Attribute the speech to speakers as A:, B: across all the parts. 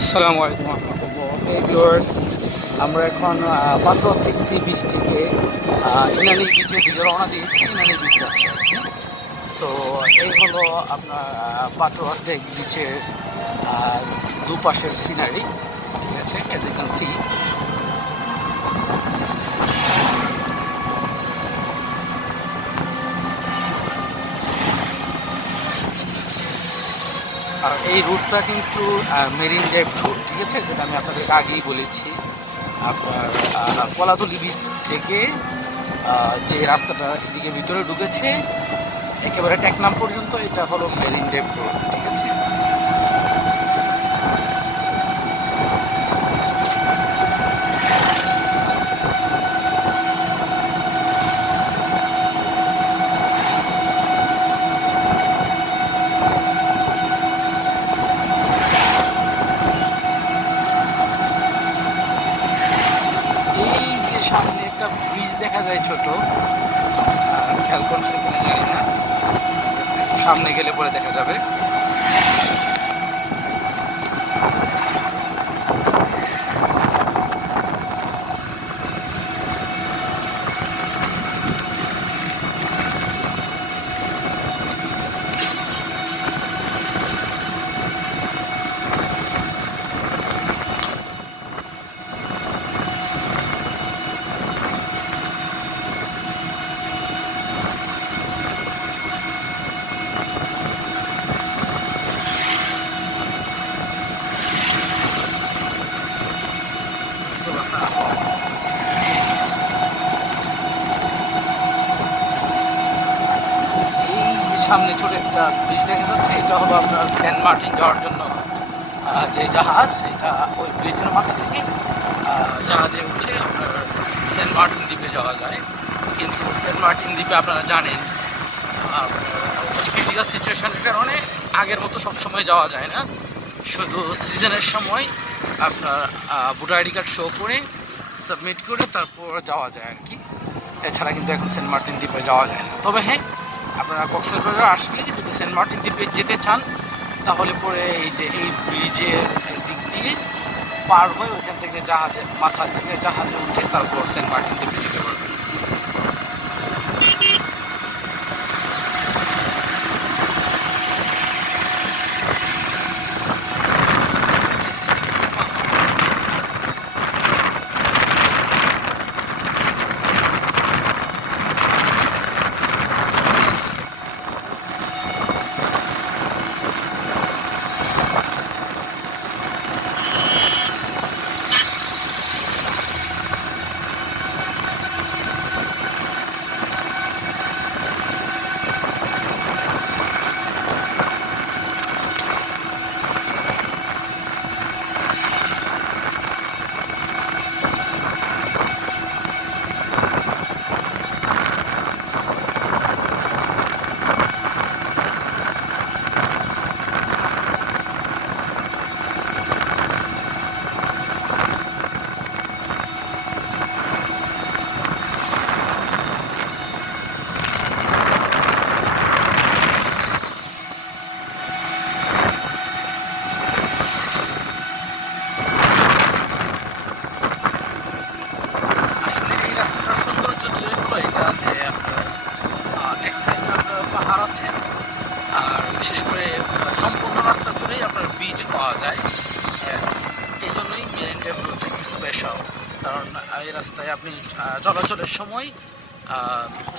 A: আসসালামু আলাইকুম রহমতুল্লাহ। আমরা এখন পাথর সি বিচ থেকে ইনানি বিচের দিকে রওনা দিয়েছি, ইনানি বিচ যাচ্ছে তো এই হলো আপনার পাত্রতিক বিচের দুপাশের সিনারি ঠিক আছে? এজ ইউ ক্যান সি এই রুটটা কিন্তু মেরিন ড্রাইভ রুট, ঠিক আছে? যেটা আমি আপনাদেরকে আগেই বলেছি। আপনার কলাতলি বিচ থেকে যে রাস্তাটা এদিকে ভিতরে ঢুকেছে, একেবারে টেকনাম পর্যন্ত, এটা হলো মেরিন ড্রাইভ রুট, ঠিক আছে এই যে সামনে একটা ব্রিজ দেখা যায় ছোট। খেয়াল করছে কিনা জানি না। সামনে গেলে পরে দেখা যাবে এই যে সামনে ছোট একটা ব্রিজ দেখা যাচ্ছে। এটা হলো আপনার সেন্ট মার্টিন যাওয়ার জন্য যে জাহাজ, এটা ওই ব্রিজের মাথা থেকে জাহাজে উঠে আপনার সেন্ট মার্টিন দ্বীপে যাওয়া যায়। কিন্তু সেন্ট মার্টিন দ্বীপে আপনারা জানেন ক্রিটিক্যাল সিচুয়েশনের কারণে আগের মতো সবসময় যাওয়া যায় না। শুধু সিজনের সময় আপনার ভোটার আইডি কার্ড শো করে সাবমিট করে তারপর যাওয়া যায় আর কি। এছাড়া কিন্তু এখন সেন্ট মার্টিন দ্বীপে যাওয়া যায় না। তবে হ্যাঁ আপনারা কক্সবাজার আসলে যদি সেন্ট মার্টিন দ্বীপে যেতে চান, তাহলে পরে এই যে, এই ব্রিজের দিক দিয়ে পার হয়ে ওখান থেকে জাহাজে, মাথা থেকে জাহাজে উঠে তারপর সেন্ট মার্টিন দ্বীপে যেতে পারবেন আসলে এই রাস্তাটার সৌন্দর্য তৈরি হলো এটা যে আপনার আহ, এক সাইডে আছে আর বিশেষ করে সম্পূর্ণ রাস্তা জুড়েই আপনার বীজ পাওয়া যায়। এই জন্যই মেরিন ড্রাইভ রোডটা একটু স্পেশাল কারণ এই রাস্তায় আপনি চলাচলের সময়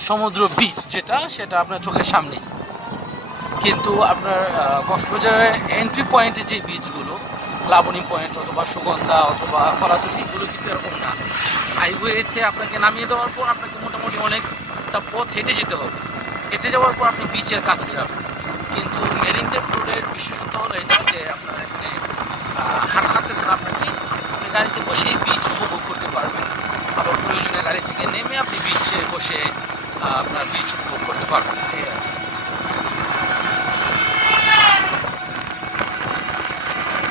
A: সমুদ্র বীচ যেটা, সেটা আপনার চোখের সামনে। কিন্তু আপনার কক্সবাজারের এন্ট্রি পয়েন্টে যে বীচগুলো লাবণী পয়েন্ট অথবা সুগন্ধা অথবা কলাতুলি, এগুলো কিন্তু এরকম না। হাইওয়েতে আপনাকে নামিয়ে দেওয়ার পর আপনাকে মোটামুটি অনেকটা পথ হেঁটে যেতে হবে। হেঁটে যাওয়ার পর আপনি বিচের কাছে যাবেন। কিন্তু মেরিন ড্রাইভ রোডের বিশেষত্ব হলো এটা যে আপনারা এখানে হাঁটা হাঁটতেছেন আপনাকে, আপনি গাড়িতে বসেই বিচ উপভোগ করতে পারবেন। আবার প্রয়োজনে গাড়ি থেকে নেমে আপনি বিচে বসে আপনার বিচ উপভোগ করতে পারবেন এই আর কি।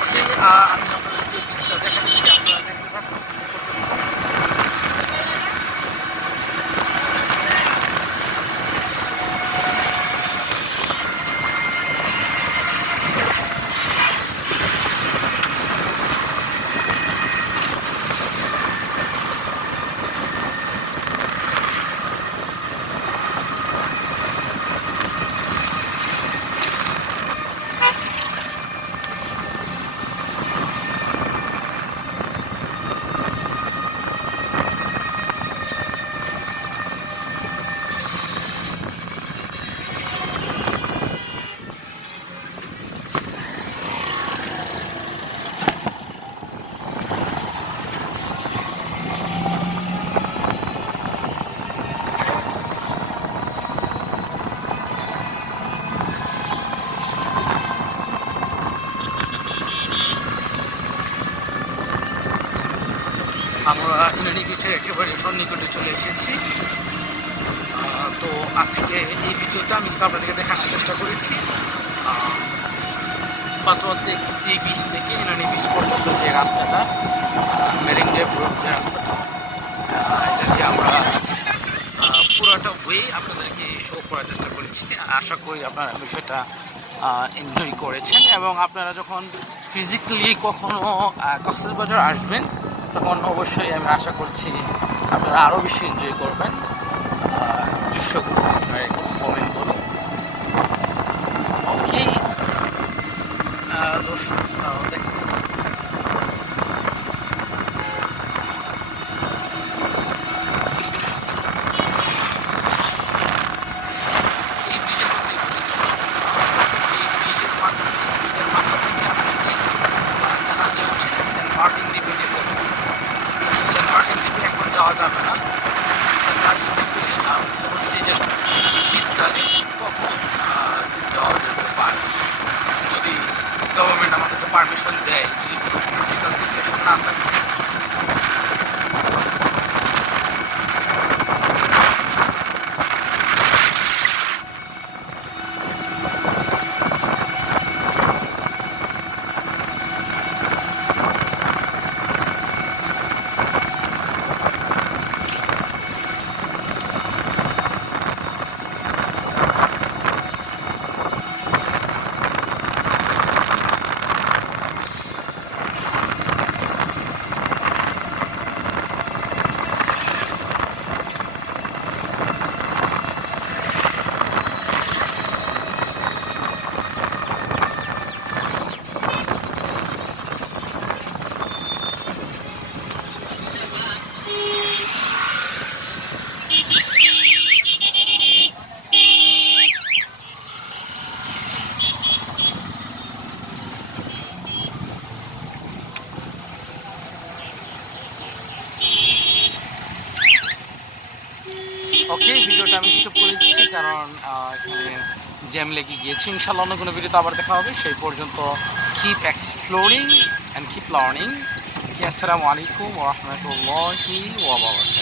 A: ওকে, আহ, আমি আপনাদেরকে বিচটা দেখা দিচ্ছি আপনারা দেখতে থাকুন আমরা ইনানি বিচের একেবারে সন্নিকটে চলে এসেছি। তো আজকে এই ভিডিওতে আমি কিন্তু আপনাদেরকে দেখানোর চেষ্টা করেছি। পাতোয়াতেক সি বিচ থেকে ইনানি বিচ পর্যন্ত যে রাস্তাটা মেরিনডেভ রোড যে রাস্তাটা এটা দিয়ে আমরা পুরোটা হয়েই আপনাদেরকে শো করার চেষ্টা করেছি। আশা করি আপনারা বিষয়টা এনজয় করেছেন এবং আপনারা যখন ফিজিক্যালি কখনো কক্সবাজার আসবেন তখন অবশ্যই আমি আশা করছি আপনারা আরও বেশি এনজয় করবেন। দৃশ্যগুলো সিনেমার মোমেন্টগুলো ওকে দর্শক দেখতে থাকুন। এই ব্রিজের কথাই বলেছি এই ব্রিজের মাধ্যমে ব্রিজের মাথা থেকে আপনাকে আহ, জাহাজে উঠে সেন্ট মার্টিন দ্বীপে যেতে হবে কিন্তু সেন্ট মার্টিন দ্বীপে এখন যাওয়া যাবে না সেন্ট মার্টিন দ্বীপে আহ, যখন সিজন শীতকালে তখন আহ, যাওয়া যেতে পারে যদি গভর্নমেন্ট আমাদেরকে পারমিশন দেয় যদি পলিটিক্যাল সিচুয়েশন না থাকে ওকে, ভিডিওটা আমি স্টপ করে দিচ্ছি কারণ এখানে জ্যাম লেগে গিয়েছি। ইনশাল্লাহ অন্য কোনো ভিডিওতে আবার দেখা হবে। সেই পর্যন্ত keep exploring and keep learning আসসালামু আলাইকুম ওরহমতুল্লাহি ওবরাকাতুহু